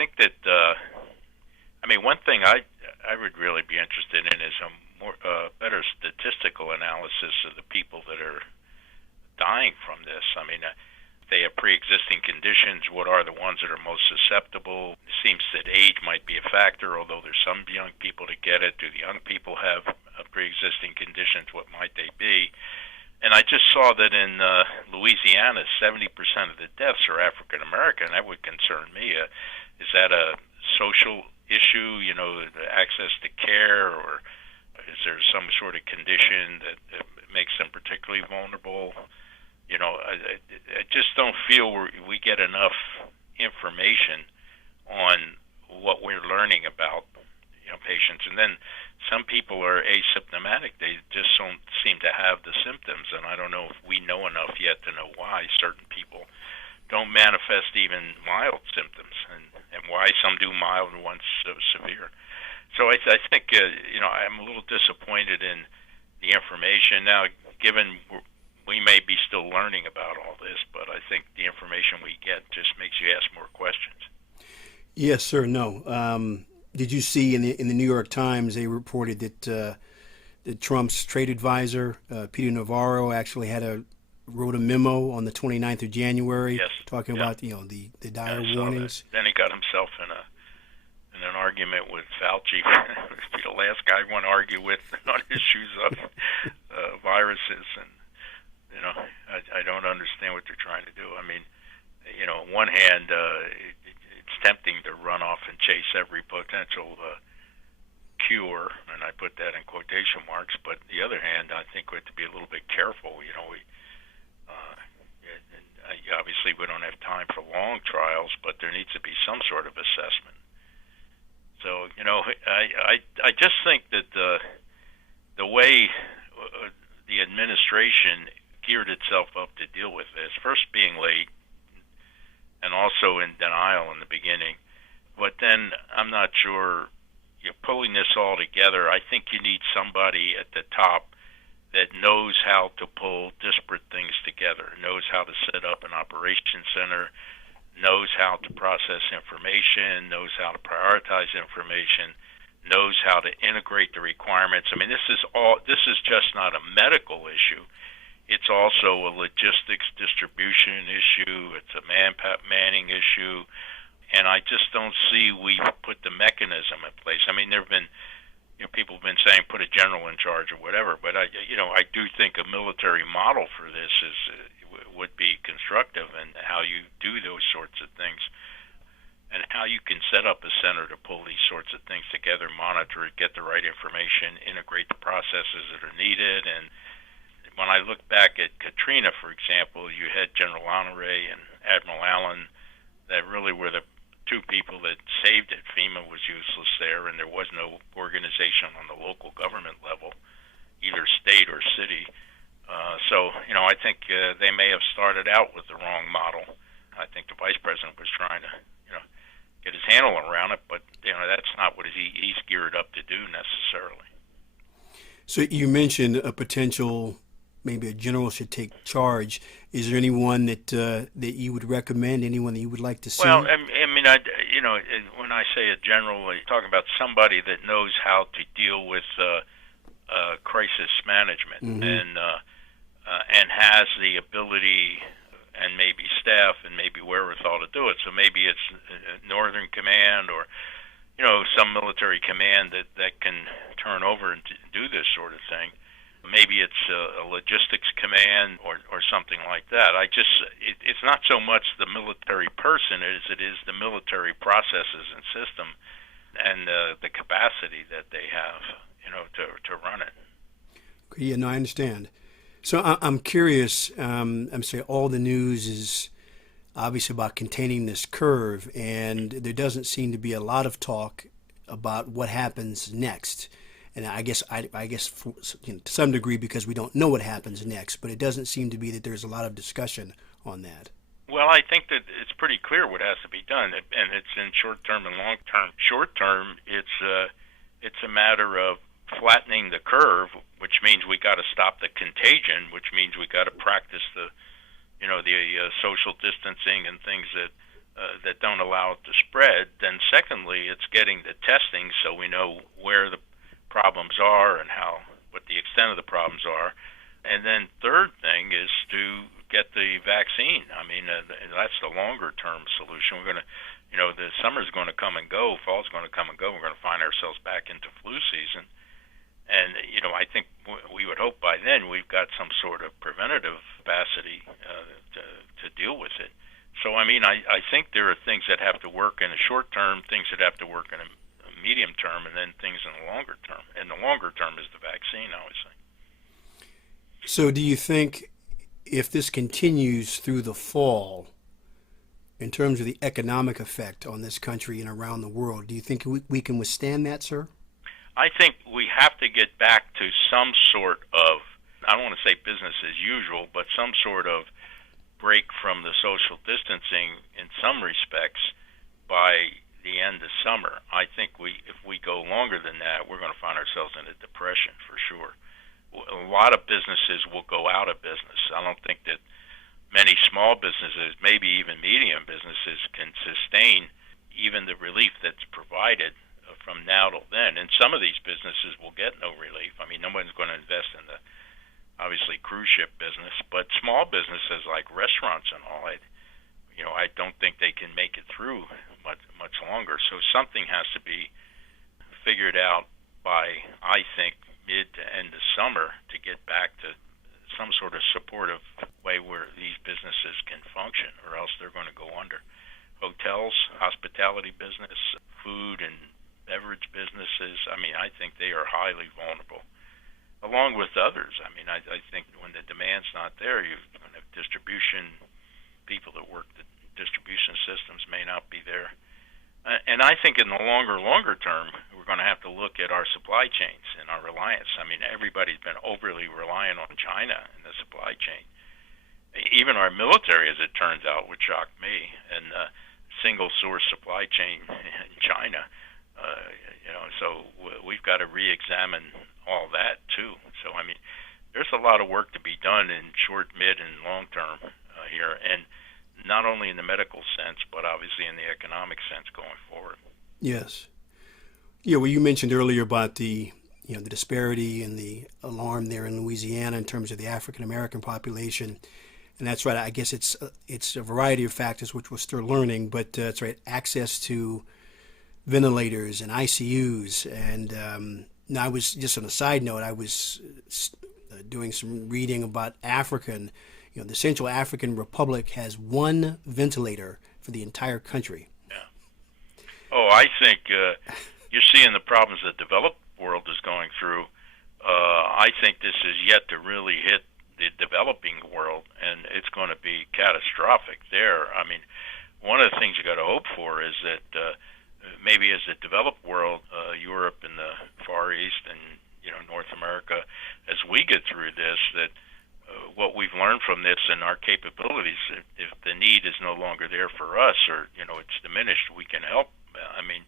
think that one thing I would really be interested in is a more better statistical analysis of the people that are dying from this. If they have pre-existing conditions, what are the ones that are most susceptible? It seems that age might be a factor, although there's some young people that get it. Do the young people have pre-existing conditions? What might they be? And I just saw that in Louisiana, 70% of the deaths are African American. That would concern me. Is that a social issue, the access to care, or is there some sort of condition that makes them particularly vulnerable? I just don't feel we get enough information on what we're learning about patients. And then some people are asymptomatic. They just don't seem to have the symptoms, and I don't know if we know enough yet to know why certain people don't manifest even mild symptoms, and why some do mild and one's severe. So I think, I'm a little disappointed in the information. Now, given we may be still learning about all this, but I think the information we get just makes you ask more questions. Yes, sir. No. Did you see in the New York Times they reported that Trump's trade advisor, Peter Navarro, actually wrote a memo on the 29th of January talking about the dire warnings. Then he got himself in an argument with Fauci. He's the last guy I want to argue with on issues of viruses, and I don't understand what they're trying to do. On one hand, it's tempting to run off and chase every potential cure, and I put that in quotation marks. But on the other hand, I think we have to be a little bit careful. Obviously we don't have time for long trials, but there needs to be some sort of assessment. So I just think that the way the administration geared itself up to deal with this, first being late and also in denial in the beginning, but then I'm not sure you're pulling this all together. I think you need somebody at the top that knows how to pull disparate things together, knows how to set up an operations center, knows how to process information, knows how to prioritize information, knows how to integrate the requirements. This is just not a medical issue. It's also a logistics distribution issue. It's a manning issue. And I just don't see we've put the mechanism in place. There have been, people have been saying put a general in charge or whatever, but I do think a military model for this would be constructive, and how you do those sorts of things, and how you can set up a center to pull these sorts of things together, monitor it, get the right information, integrate the processes that are needed. And when I look back at Katrina, for example, you had General Honore and Admiral Allen that really were the two people that saved it. FEMA was useless there, and there was no organization on the local government level, either state or city. I think they may have started out with the wrong model. I think the vice president was trying to, get his handle around it, but that's not what he's geared up to do necessarily. So you mentioned a potential, maybe a general should take charge. Is there anyone that you would recommend? Anyone that you would like to see? Well, when I say a general, I'm talking about somebody that knows how to deal with crisis management, mm-hmm. And has the ability and maybe staff and maybe wherewithal to do it. So maybe it's Northern Command or some military command that can turn over and do this sort of thing. Maybe it's a logistics command or something like that. It's not so much the military person as it is the military processes and system and the capacity that they have, to run it. Yeah, no, I understand. So I'm curious. I'm saying all the news is obviously about containing this curve, and there doesn't seem to be a lot of talk about what happens next. And I guess to some degree because we don't know what happens next, but it doesn't seem to be that there's a lot of discussion on that. Well, I think that it's pretty clear what has to be done, and it's in short term and long term. Short term, it's a matter of flattening the curve, which means we got to stop the contagion, which means we got to practice the social distancing and things that that don't allow it to spread. Then secondly, it's getting the testing so we know where the problems are and what the extent of the problems are. And then third thing is to get the vaccine. I mean, that's the longer term solution. We're going to, the summer's going to come and go, fall's going to come and go. We're going to find ourselves back into flu season. And, I think we would hope by then we've got some sort of preventative capacity to deal with it. So, I mean, I think there are things that have to work in the short term, things that have to work in a medium term, and then things in the longer term. And the longer term is the vaccine, obviously. So do you think if this continues through the fall, in terms of the economic effect on this country and around the world, do you think we can withstand that, sir? I think we have to get back to some sort of, I don't want to say business as usual, but some sort of break from the social distancing in some respects by the end of summer. I think if we go longer than that, we're going to find ourselves in a depression for sure. A lot of businesses will go out of business. I don't think that many small businesses, maybe even medium businesses, can sustain even the relief that's provided from now till then. And some of these businesses will get no relief. I mean, no one's going to invest in the, obviously, cruise ship business, but small businesses like restaurants and all, I don't think they can make it through much longer. So something has to be figured out by, I think, mid to end of summer to get back to some sort of supportive way where these businesses can function, or else they're going to go under. Hotels, hospitality business, food and beverage businesses, I mean, I think they are highly vulnerable, along with others. I mean, I think when the demand's not there, you're going to have distribution, people that work the distribution systems may not be there. And I think in the longer term, we're going to have to look at our supply chains and our reliance. I mean, everybody's been overly reliant on China in the supply chain. Even our military, as it turns out, which shocked me, and single source supply chain in China. So we've got to re-examine all that too. So I mean, there's a lot of work to be done in short, mid, and long term here, and not only in the medical sense, but obviously in the economic sense going forward. Yes. Yeah. Well, you mentioned earlier about the disparity and the alarm there in Louisiana in terms of the African American population. And that's right. I guess it's a variety of factors which we're still learning, but that's right. Access to ventilators and ICUs. And now I was, just on a side note, I was doing some reading about Africa. And, the Central African Republic has one ventilator for the entire country. Yeah. Oh, I think you're seeing the problems the developed world is going through. I think this is yet to really hit the developing world, and it's going to be catastrophic there. I mean, one of the things you got to hope for is that maybe as the developed world, Europe and the Far East and North America, as we get through this, that what we've learned from this and our capabilities, if the need is no longer there for us, or it's diminished, we can help. I mean,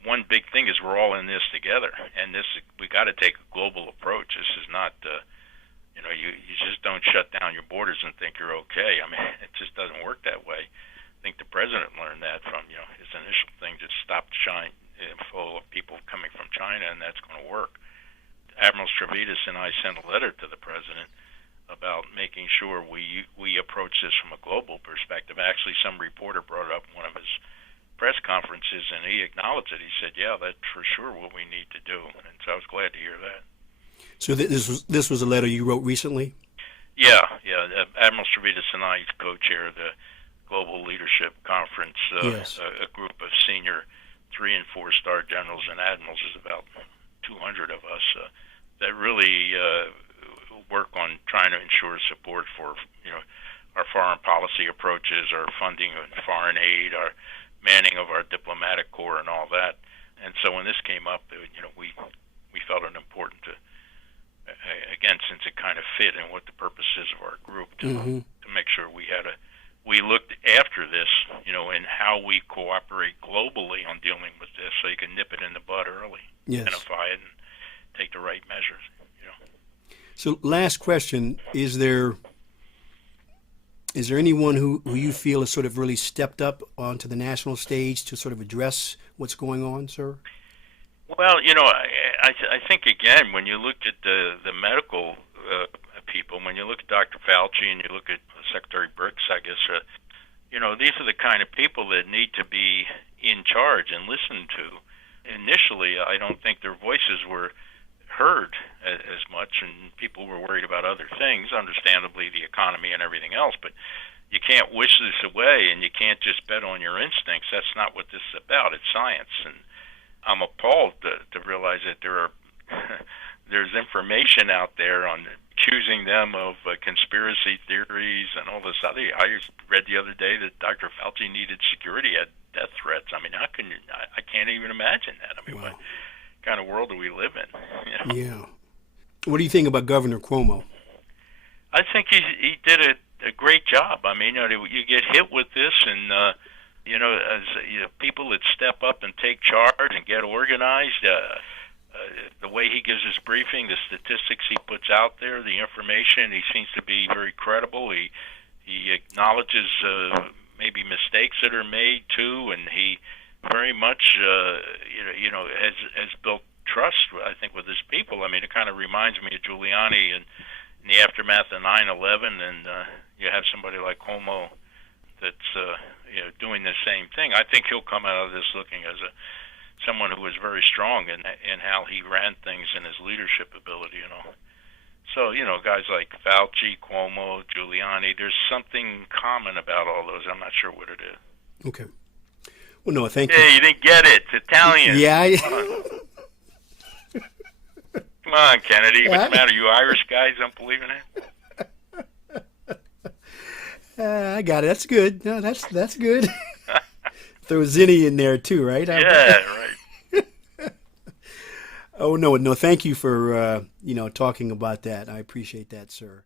one big thing is we're all in this together, and we got to take a global approach. This is not. You just don't shut down your borders and think you're okay. I mean, it just doesn't work that way. I think the president learned that from his initial thing, just stop the shine full of people coming from China, and that's going to work. Admiral Stavridis and I sent a letter to the president about making sure we approach this from a global perspective. Actually, some reporter brought up one of his press conferences, and he acknowledged it. He said, "Yeah, that's for sure what we need to do," and so I was glad to hear that. So this was a letter you wrote recently? Yeah. Admiral Stavridis and I co-chair the Global Leadership Conference. Yes. A group of senior 3- and 4-star generals and admirals, is about 200 of us that really work on trying to ensure support for our foreign policy approaches, our funding of foreign aid, our manning of our diplomatic corps, and all that. And so when this came up, we felt it important to. Again, since it kind of fit in what the purpose is of our group, to make sure we looked after this, and how we cooperate globally on dealing with this, so you can nip it in the bud early, identify it, and take the right measures. So, last question: is there Is there anyone who you feel has sort of really stepped up onto the national stage to sort of address what's going on, sir? Well, I think again, when you look at the medical people, when you look at Dr. Fauci and you look at Secretary Birx, I guess, these are the kind of people that need to be in charge and listened to. Initially, I don't think their voices were heard as much, and people were worried about other things, understandably the economy and everything else, but you can't wish this away, and you can't just bet on your instincts. That's not what this is about. It's science, and I'm appalled to realize that there's information out there on accusing them of conspiracy theories and all this other. I just read the other day that Dr. Fauci needed security at death threats. I mean, how can you? I can't even imagine that. I mean, Wow. what kind of world do we live in? Yeah. What do you think about Governor Cuomo? I think he did a great job. I mean, you get hit with this, and as people that step up and take charge and get organized. The way he gives his briefing, the statistics he puts out there, the information, he seems to be very credible. He acknowledges maybe mistakes that are made too, and he very much has built trust, I think, with his people. I mean, it kind of reminds me of Giuliani in the aftermath of 9/11, and you have somebody like Cuomo that's doing the same thing. I think he'll come out of this looking as someone who was very strong in how he ran things and his leadership ability. So guys like Fauci, Cuomo, Giuliani, there's something common about all those. I'm not sure what it is. Okay. Well, no, thank you. Hey, you didn't get it. It's Italian. Yeah. Come on, Kennedy. What's the matter? You Irish guys don't believe in it? I got it. That's good. No, that's good. Throw Zinni in there too, right? Yeah, right. Oh no, thank you for talking about that. I appreciate that, sir.